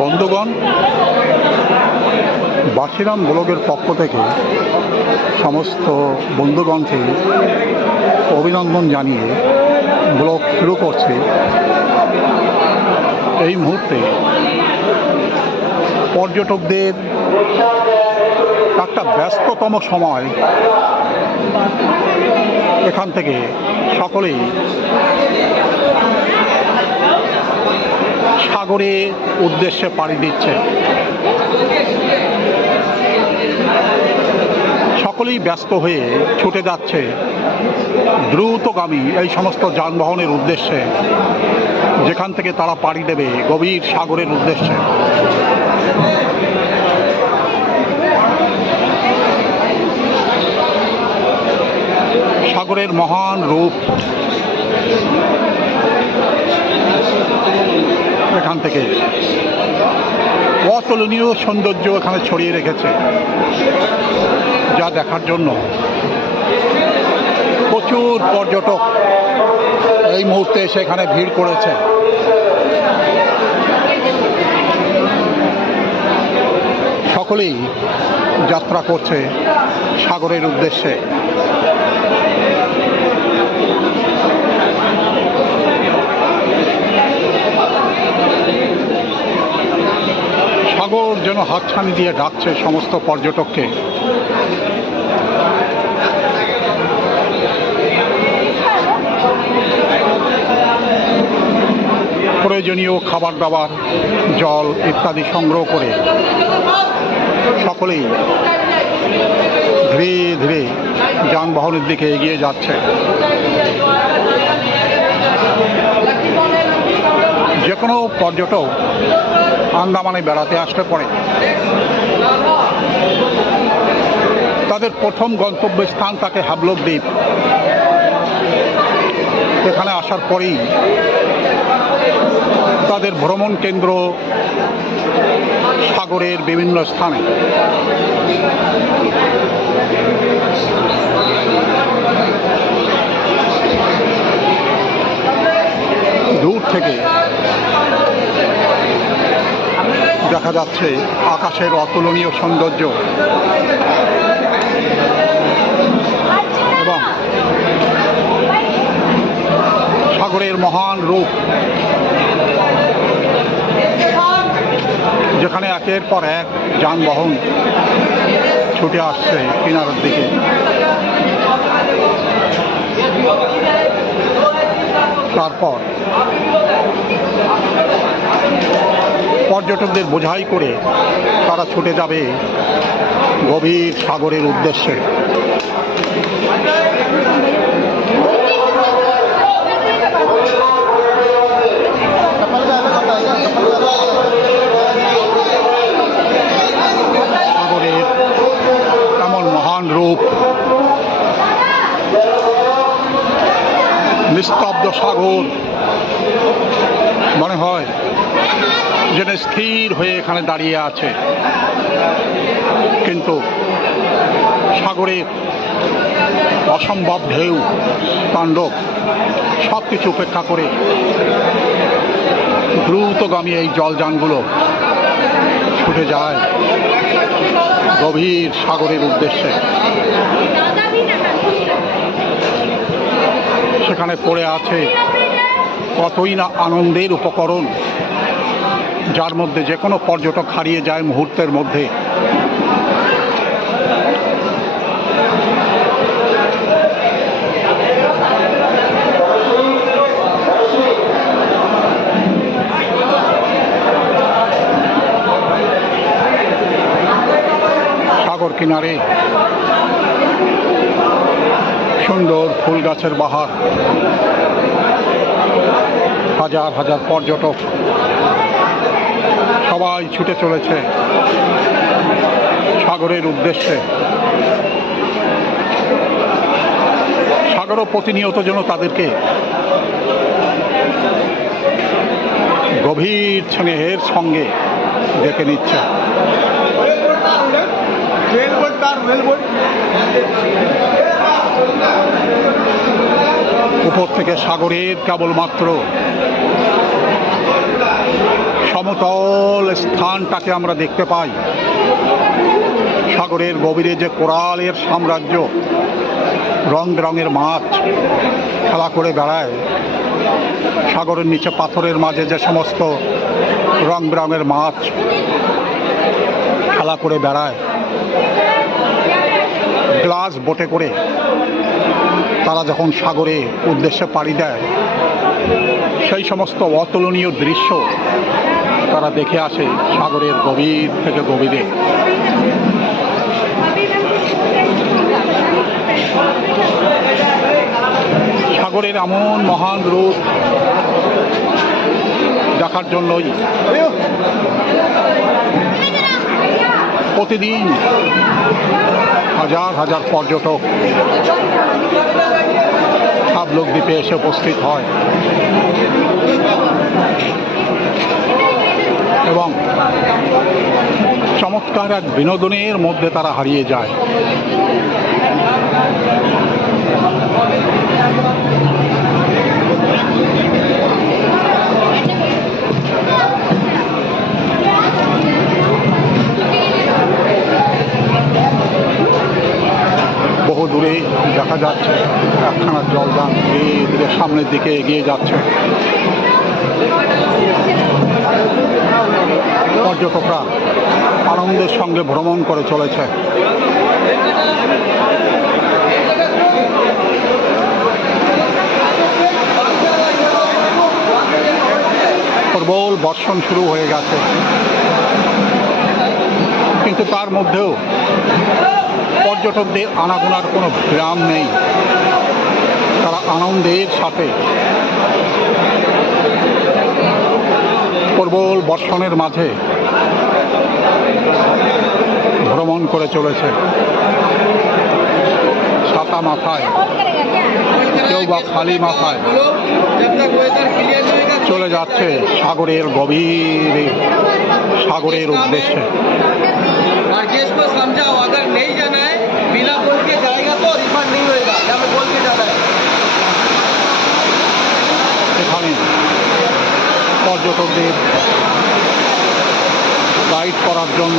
বন্ধুগণ, বাসিরাম ব্লগের পক্ষ থেকে সমস্ত বন্ধুগণকে অভিনন্দন জানিয়ে ব্লগ শুরু করছি। এই মুহূর্তে পর্যটকদের একটা ব্যস্ততম সময়। এখান থেকে সকলেই সাগরের উদ্দেশ্যে পাড়ি দিচ্ছে। সকলেই ব্যস্ত হয়ে ছুটে যাচ্ছে দ্রুতগামী এই সমস্ত যানবাহনের উদ্দেশ্যে, যেখান থেকে তারা পাড়ি দেবে গভীর সাগরের উদ্দেশ্যে। সাগরের মহান রূপ এখান থেকে অতুলনীয় সৌন্দর্য এখানে ছড়িয়ে রেখেছে, যা দেখার জন্য প্রচুর পর্যটক এই মুহূর্তে সেখানে ভিড় করেছে। সকলেই যাত্রা করছে সাগরের উদ্দেশ্যে। সাগর যেন হাতছানি দিয়ে ডাকছে সমস্ত পর্যটককে। প্রয়োজনীয় খাবার দাবার, জল ইত্যাদি সংগ্রহ করে সকলেই ধীরে ধীরে যানবাহনের দিকে এগিয়ে যাচ্ছে। যে কোনো পর্যটক আন্দামানে বেড়াতে আসলে পরে তাদের প্রথম গন্তব্যস্থান থাকে হ্যাভলক দ্বীপ। এখানে আসার পরেই তাদের ভ্রমণ কেন্দ্র সাগরের বিভিন্ন স্থানে। দূর থেকে দেখা যাচ্ছে আকাশের অতুলনীয় সৌন্দর্য এবং সাগরের মহান রূপ, যেখানে একের পর এক যানবাহন ছুটে আসছে কিনারার দিকে। তারপর পর্যটকদের বোঝাই করে তারা ছুটে যাবে গভীর সাগরের উদ্দেশ্যে। সাগরের এমন মহান রূপ, নিস্তব্ধ সাগর, মনে হয় যেন স্থির হয়ে এখানে দাঁড়িয়ে আছে। কিন্তু সাগরের অসম্ভব ঢেউ তাণ্ডব সব কিছু উপেক্ষা করে দ্রুতগামী এই জলযানগুলো ছুটে যায় গভীর সাগরের উদ্দেশ্যে। সেখানে পড়ে আছে কতই না আনন্দের উপকরণ, যার মধ্যে যে কোনো পর্যটক হারিয়ে যায় মুহূর্তের মধ্যে। সাগর কিনারে সুন্দর ফুল গাছের বাহার, হাজার হাজার পর্যটক সবাই ছুটে চলেছে সাগরের উদ্দেশ্যে। সাগরও প্রতিনিয়ত যেন তাদেরকে গভীর স্নেহের সঙ্গে ডেকে নিচ্ছে। উপর থেকে সাগরের কেবলমাত্র সমতল স্থানটাকে আমরা দেখতে পাই। সাগরের গভীরে যে কোরালের সাম্রাজ্য, রং বেরঙের মাছ খেলা করে বেড়ায়, সাগরের নিচে পাথরের মাঝে যে সমস্ত রং বেরঙের মাছ খেলা করে বেড়ায়, গ্লাস বোটে করে তারা যখন সাগরে উদ্দেশ্যে পাড়ি দেয়, সেই সমস্ত অতুলনীয় দৃশ্য তারা দেখে আসে সাগরের গভীর থেকে গভীরে। সাগরের এমন মহান রূপ দেখার জন্যই প্রতিদিন হাজার হাজার পর্যটক সাবলক দ্বীপে এসে উপস্থিত হয় এবং চমৎকার এক বিনোদনের মধ্যে তারা হারিয়ে যায়। বহু দূরে দেখা যাচ্ছে একখানা জলযান ধীরে ধীরে সামনের দিকে এগিয়ে যাচ্ছে। পর্যটকরা আনন্দের সঙ্গে ভ্রমণ করে চলেছে। প্রবল বর্ষণ শুরু হয়ে গেছে, কিন্তু তার মধ্যেও পর্যটকদের আনাগোনার কোনো বিরাম নেই। তারা আনন্দের সাথে প্রবল বর্ষণের মাঝে ভ্রমণ করে চলেছে। ছাতা মাথায়, কেউ বা খালি মাথায় চলে যাচ্ছে সাগরের গভীরে, সাগরের উদ্দেশ্যে। এখানে পর্যটকদের গাইড করার জন্য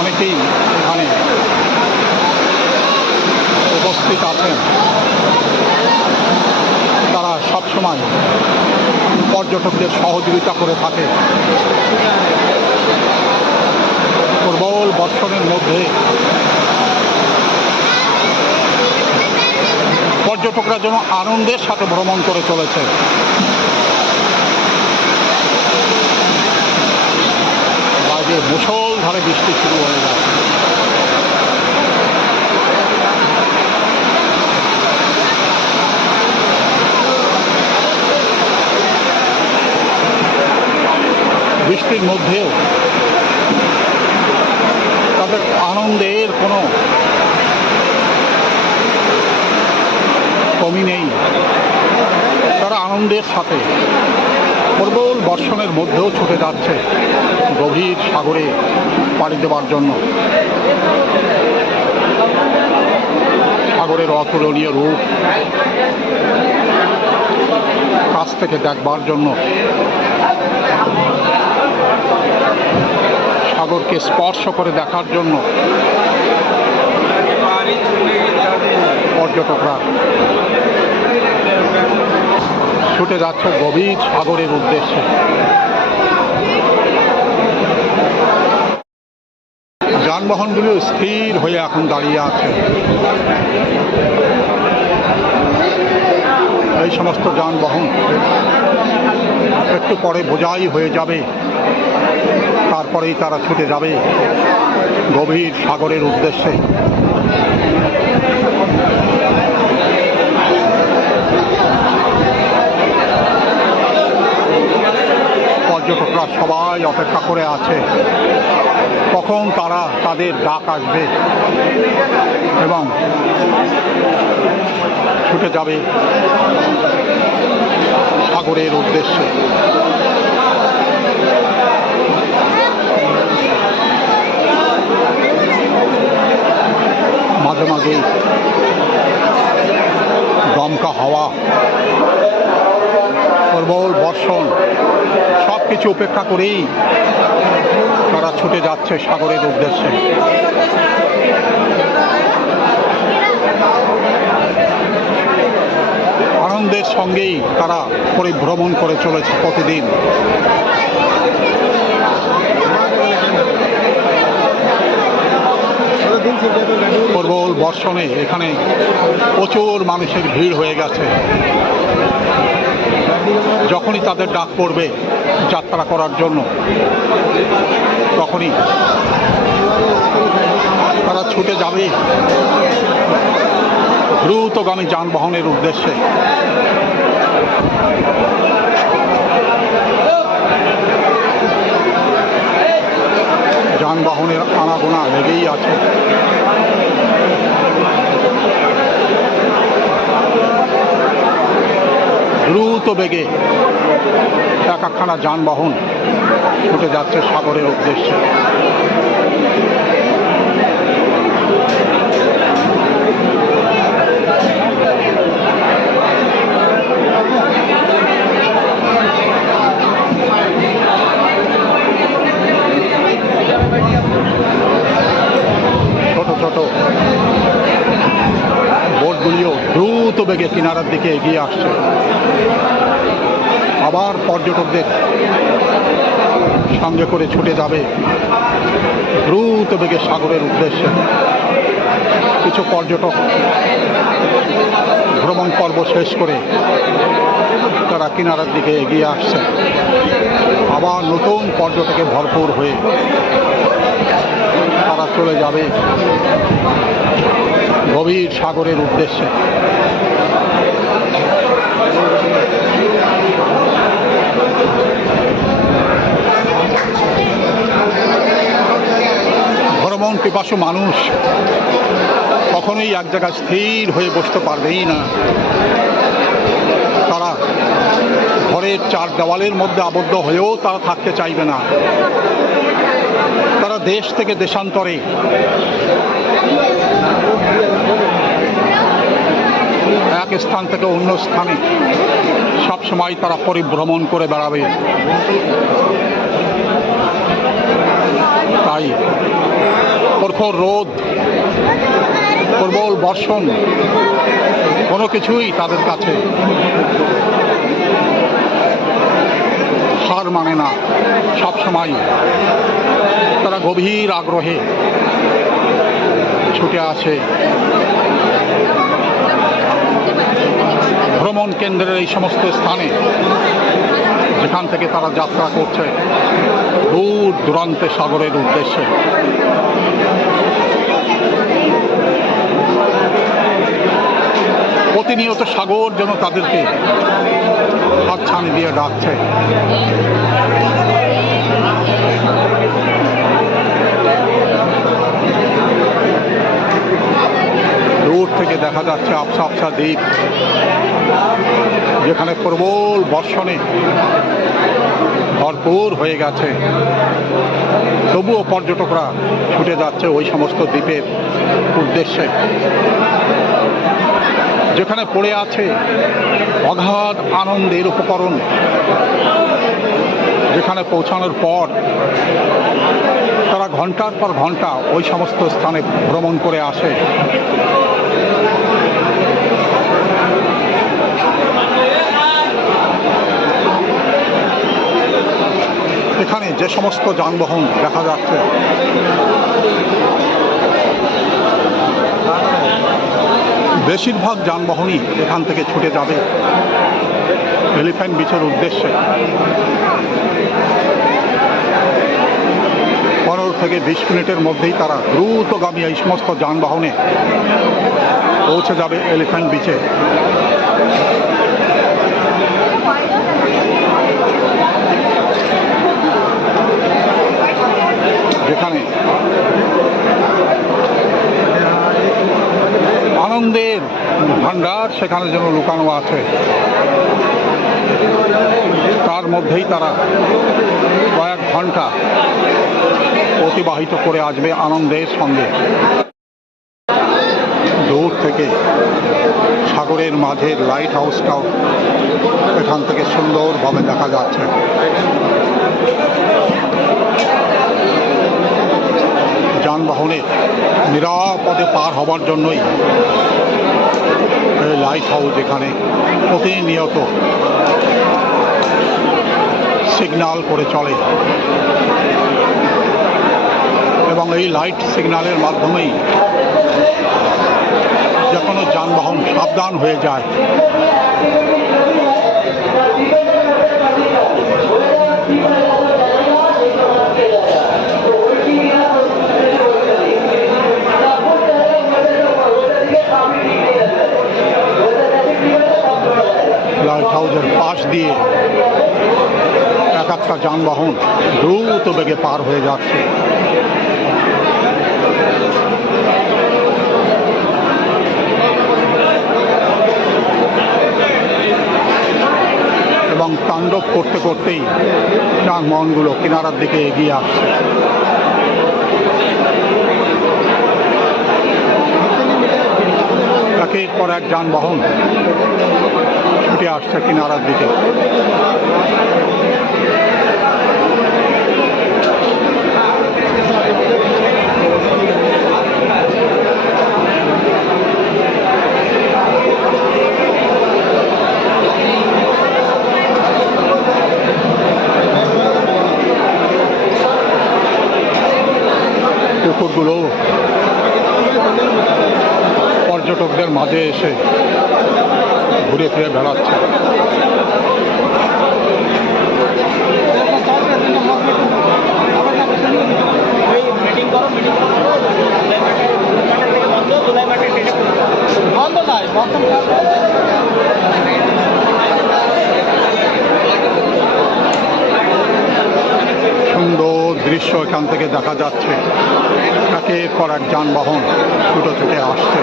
অনেকেই এখানে উপস্থিত আছেন। তারা সবসময় পর্যটকদের সহযোগিতা করে থাকে। প্রবল বর্ষণের মধ্যে পর্যটকরা যেন আনন্দের সাথে ভ্রমণ করে চলেছে। বাইরে মুষলধারে বৃষ্টি শুরু হয়ে গেছে। বৃষ্টির মধ্যেও তাদের আনন্দের কোনো কমি নেই। তারা আনন্দের সাথে প্রবল বর্ষণের মধ্যেও ছুটে যাচ্ছে গভীর সাগরে পাড়ি দেবার জন্য। সাগরের অতুলনীয় রূপ কাছ থেকে দেখবার জন্য, সাগরকে স্পর্শ করে দেখার জন্য পর্যটকরা ছুটে যাচ্ছে গভীর সাগরের উদ্দেশ্যে। যানবাহনগুলো স্থির হয়ে এখন দাঁড়িয়ে আছে। এই সমস্ত যানবাহন একটু পরে বোঝাই হয়ে যাবে, তারপরেই তারা ছুটে যাবে গভীর সাগরের উদ্দেশ্যে। পর্যটকরা সবাই অপেক্ষা করে আছে কখন তারা তাদের ডাক আসবে এবং ছুটে যাবে সাগরের উদ্দেশ্যে। মাঝে মাঝেই দমকা হাওয়া প্রবল বর্ষণ সব কিছু উপেক্ষা করেই তারা ছুটে যাচ্ছে সাগরের উদ্দেশ্যে। আনন্দের সঙ্গেই তারা পরিভ্রমণ করে চলেছে প্রতিদিন। প্রবল বর্ষণে এখানে প্রচুর মানুষের ভিড় হয়ে গেছে। যখনই তাদের ডাক পড়বে যাত্রা করার জন্য, তখনই তারা ছুটে যাবে দ্রুতগামী যানবাহনের উদ্দেশ্যে। যানবাহনের আনাগোনা লেগেই আছে। দ্রুত বেগে এক একখানা যানবাহন ছুটে যাচ্ছে সাগরের উদ্দেশ্যে। ছোট ছোট বোটগুলিও দ্রুত বেগে কিনারার দিকে এগিয়ে আসছে। আবার পর্যটকদের সঙ্গে করে ছুটে যাবে দ্রুত বেগে সাগরের উদ্দেশ্যে। কিছু পর্যটক ভ্রমণ পর্ব শেষ করে তারা কিনারার দিকে এগিয়ে আসছে। আবার নতুন পর্যটকে ভরপুর হয়ে তারা চলে যাবে গভীর সাগরের উদ্দেশ্যে। ভ্রমণ পিপাসু মানুষ কখনোই এক জায়গায় স্থির হয়ে বসতে পারবেই না। তারা ঘরের চার দেওয়ালের মধ্যে আবদ্ধ হয়েও তারা থাকতে চাইবে না। তারা দেশ থেকে দেশান্তরে এক স্থান থেকে অন্য স্থানে সবসময় তারা পরিভ্রমণ করে বেড়াবে। তাই প্রখর রোদ, প্রবল বর্ষণ কোনো কিছুই তাদের কাছে হার মানে না। সবসময় তারা গভীর আগ্রহে ছুটে আসে ভ্রমণ কেন্দ্রের এই সমস্ত স্থানে, যেখান থেকে তারা যাত্রা করছে দূর দূরান্তে সাগরের উদ্দেশ্যে। প্রতিনিয়ত সাগর যেন তাদেরকে হাতছানি দিয়ে ডাকছে। দূর থেকে দেখা যাচ্ছে আবসা আবসা দ্বীপ, যেখানে প্রবল বর্ষণে ভরপুর হয়ে গেছে। তবুও পর্যটকরা ছুটে যাচ্ছে ওই সমস্ত দ্বীপের উদ্দেশ্যে, যেখানে পড়ে আছে অগাধ আনন্দের উপকরণ। যেখানে পৌঁছানোর পর তারা ঘন্টার পর ঘন্টা ওই সমস্ত স্থানে ভ্রমণ করে আসে। এখানে যে সমস্ত যানবাহন দেখা যাচ্ছে, বেশিরভাগ যানবাহনই এখান থেকে ছুটে যাবে এলিফ্যান্ট বিচের উদ্দেশ্যে। 15 থেকে 20 মিনিটের মধ্যেই তারা দ্রুতগামী এই সমস্ত যানবাহনে পৌঁছে যাবে এলিফ্যান্ট বিচে। যেখানে আনন্দের ভান্ডার সেখানে যেন লুকানো আছে। তার মধ্যেই তারা কয়েক ঘন্টা অতিবাহিত করে আসবে আনন্দের সঙ্গে। দূর থেকে সাগরের মাঝের লাইট হাউসটাও এখান থেকে সুন্দরভাবে দেখা যাচ্ছে। যানবাহনের নিরাপদে পার হবার জন্যই এই লাইট হাউস এখানে প্রতিনিয়ত সিগন্যাল করে চলে এবং এই লাইট সিগন্যালের মাধ্যমেই যে কোনো যানবাহন সাবধান হয়ে যায়। লাইট হাউসের পাশ দিয়ে এক একটা যানবাহন দ্রুত বেগে পার হয়ে যাচ্ছে। এবং তাণ্ডব করতে করতেই যানবাহনগুলো কিনারার দিকে এগিয়ে আসছে। একের পর এক যানবাহন ছুটে আসছে কিনারার দিকে। কুকুরগুলো পর্যটকদের মাঝে এসে ঘুরে ফিরে বেড়াচ্ছে। সুন্দর দৃশ্য এখান থেকে দেখা যাচ্ছে। একের পর এক যানবাহন ছুটে ছুটে আসছে।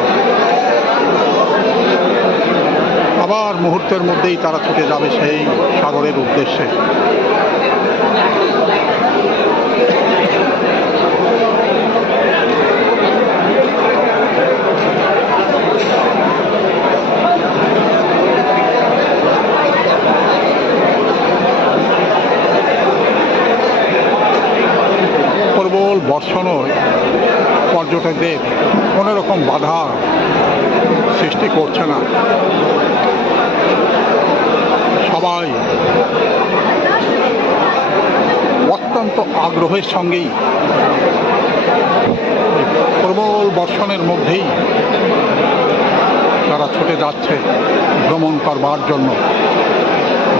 আবার মুহূর্তের মধ্যেই তারা ছুটে যাবে সেই সাগরের উদ্দেশ্যে। প্রবল বর্ষণও পর্যটকদের কোনো রকম বাধা সৃষ্টি করছে না। সবাই অত্যন্ত আগ্রহের সঙ্গেই প্রবল বর্ষণের মধ্যেই তারা ছুটে যাচ্ছে ভ্রমণ করবার জন্য।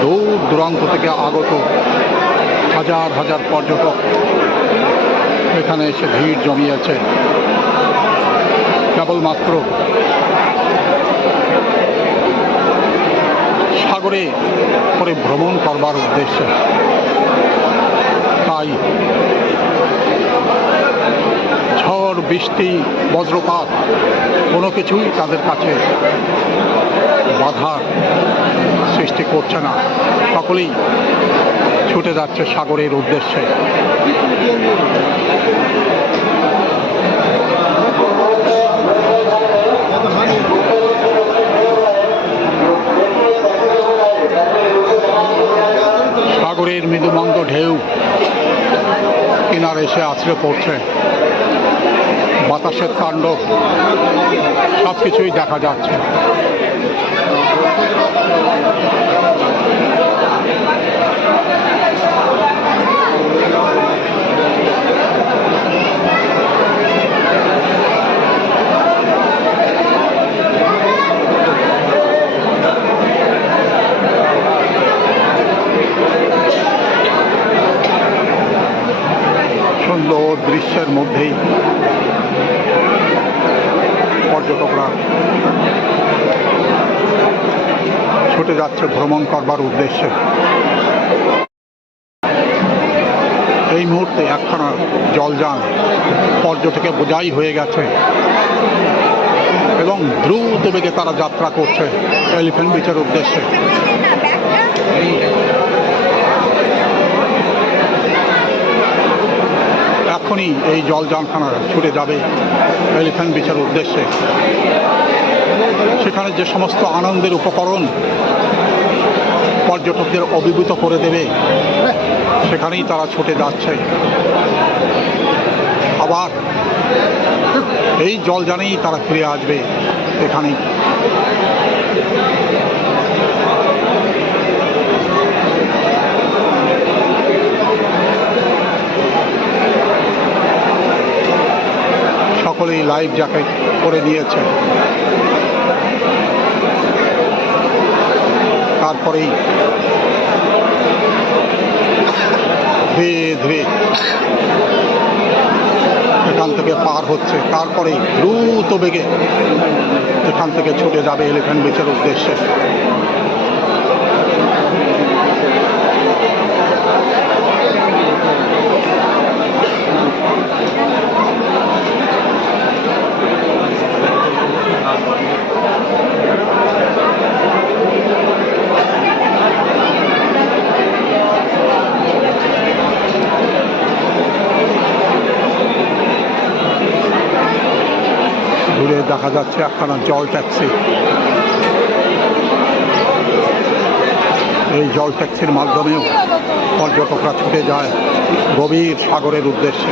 দূর দূরান্ত থেকে আগত হাজার হাজার পর্যটক এখানে এসে ভিড় জমিয়েছে কেবলমাত্র সাগরে করে ভ্রমণ করবার উদ্দেশ্যে। তাই ঝড় বৃষ্টি বজ্রপাত কোনো কিছুই তাদের কাছে বাধার সৃষ্টি করছে না। সকলেই ছুটে যাচ্ছে সাগরের উদ্দেশ্যে। সাগরের মৃদুমন্দ ঢেউ কিনারে এসে আছড়ে পড়ছে। বাতাসের তাণ্ডব সব কিছুই দেখা যাচ্ছে। সুন্দর দৃশ্যের মধ্যেই পর্যটকরা ছুটে যাচ্ছে ভ্রমণ করবার উদ্দেশ্যে। এই মুহূর্তে একখানা জলযান পর্যটকে বোঝাই হয়ে গেছে এবং দ্রুত বেগে তারা যাত্রা করছে এলিফ্যান্ট বিচের উদ্দেশ্যে। এখনই এই জলযানখানা ছুটে যাবে এলিফ্যান্ট বিচের উদ্দেশ্যে। সেখানে যে সমস্ত আনন্দের উপকরণ পর্যটকদের অভিভূত করে দেবে, সেখানেই তারা ছুটে যাচ্ছে। আবার এই জল জানেই তারা ফিরে আসবে এখানেই। সকলেই লাইফ জ্যাকেট পরে নিয়েছে। তারপরেই ধীরে ধীরে এখান থেকে পার হচ্ছে, তারপরেই দ্রুত বেগে এখান থেকে ছুটে যাবে এলিফ্যান্ট বিচের উদ্দেশ্যে। দূরে দেখা যাচ্ছে একখানা জল ট্যাক্সি। এই জল ট্যাক্সির মাধ্যমেও পর্যটকরা ছুটে যায় গভীর সাগরের উদ্দেশ্যে।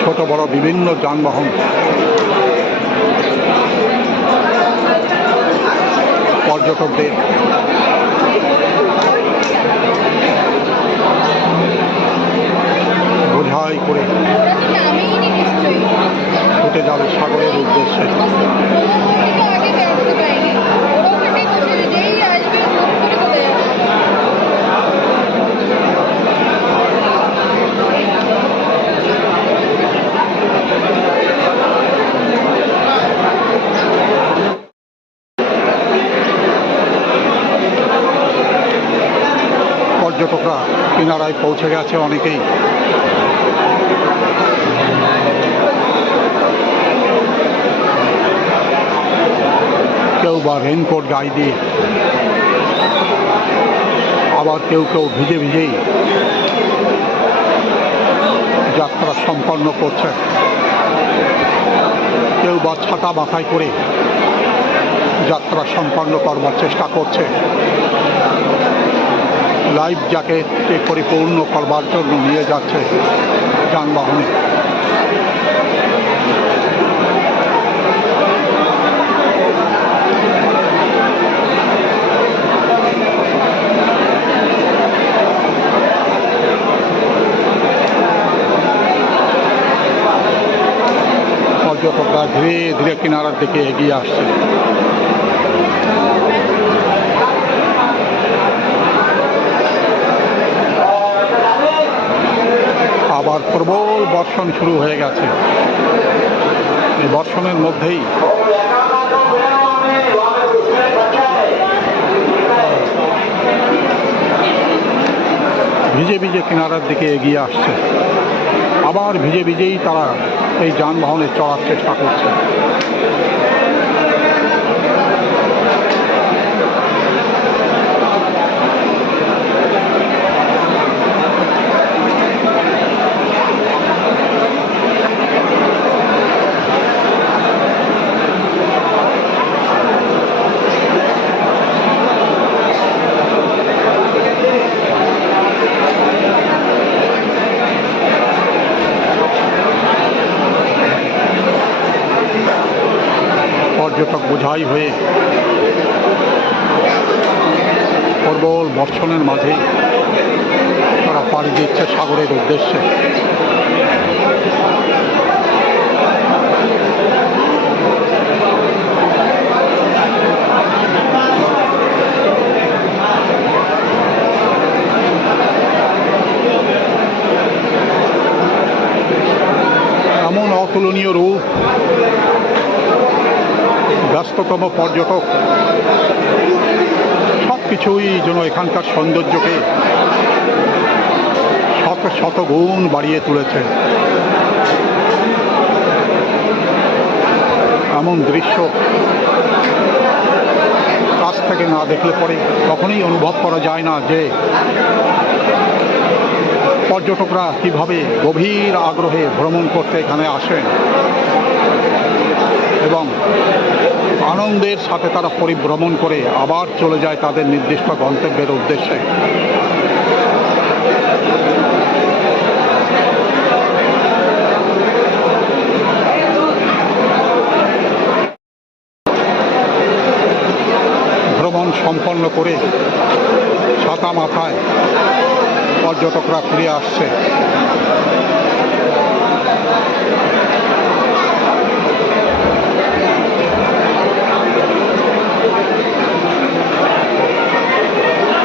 ছোট বড় বিভিন্ন যানবাহন পর্যটকদের বোঝাই করে ছুটে যাবে সাগরের উদ্দেশ্যে। পর্যটকরা কিনারায় পৌঁছে গেছে অনেকেই। কেউ বা রেনকোট গায়ে দিয়ে, আবার কেউ কেউ ভিজে ভিজেই যাত্রা সম্পন্ন করছে। কেউ বা ছাতা মাথায় করে যাত্রা সম্পন্ন করবার চেষ্টা করছে। লাইফ জ্যাকেটে পরিপূর্ণ করবার জন্য নিয়ে যাচ্ছে যানবাহনে। পর্যটকরা ধীরে ধীরে কিনারার দিকে এগিয়ে আসছে। আবার প্রবল বর্ষণ শুরু হয়ে গেছে। এই বর্ষণের মধ্যেই ভিজে ভিজে কিনারার দিকে এগিয়ে আসছে। আবার ভিজে ভিজেই তারা এই যানবাহনে চড়ার চেষ্টা করছে। পর্যটক বোঝাই হয়ে প্রবল বর্ষণের মাঝে তারা পাড়ি দিচ্ছে সাগরের উদ্দেশ্যে। এমন অতুলনীয় রূপ, ব্যস্ততম পর্যটক সব কিছুই যেন এখানকার সৌন্দর্যকে শত শত গুণ বাড়িয়ে তুলেছে। এমন দৃশ্য কাছ থেকে না দেখলে পরে কখনোই অনুভব করা যায় না যে পর্যটকরা কীভাবে গভীর আগ্রহে ভ্রমণ করতে এখানে আসেন এবং আনন্দের সাথে তারা পরিভ্রমণ করে আবার চলে যায় তাদের নির্দিষ্ট গন্তব্যের উদ্দেশ্যে। ভ্রমণ সম্পন্ন করে ছাতা মাথায় পর্যটকরা ফিরে আসছে।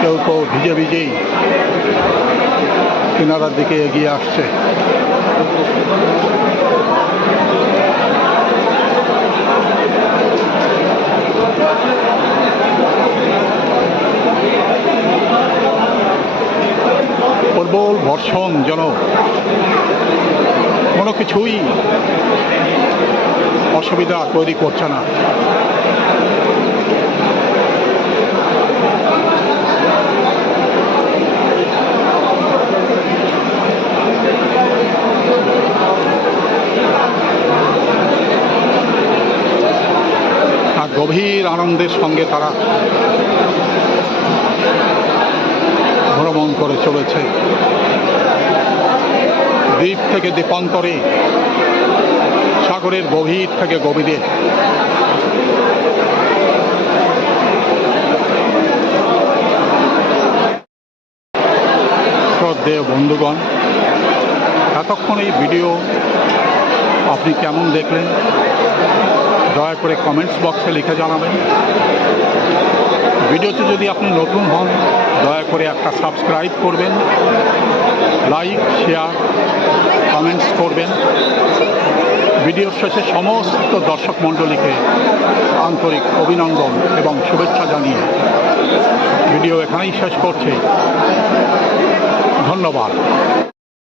কেউ কেউ ভিজে ভিজেই কিনারার দিকে এগিয়ে আসছে। প্রবল বর্ষণ যেন কোনো কিছুই অসুবিধা তৈরি করছে না। আর গভীর আনন্দের সঙ্গে তারা ভ্রমণ করে চলেছে। দ্বীপ থেকে দ্বীপান্তরে, সাগরের গভীর থেকে গভীরে। শ্রদ্ধেয় বন্ধুগণ, এতক্ষণ এই ভিডিও আপনি কেমন দেখলেন দয়া করে কমেন্টস বক্সে লিখে জানাবেন। ভিডিওতে যদি আপনি নতুন হন দয়া করে একটা সাবস্ক্রাইব করবেন, লাইক শেয়ার কমেন্টস করবেন। ভিডিওর শেষে সমস্ত দর্শক মণ্ডলীকে আন্তরিক অভিনন্দন এবং শুভেচ্ছা জানিয়ে ভিডিও এখানেই শেষ করছি। ধন্যবাদ।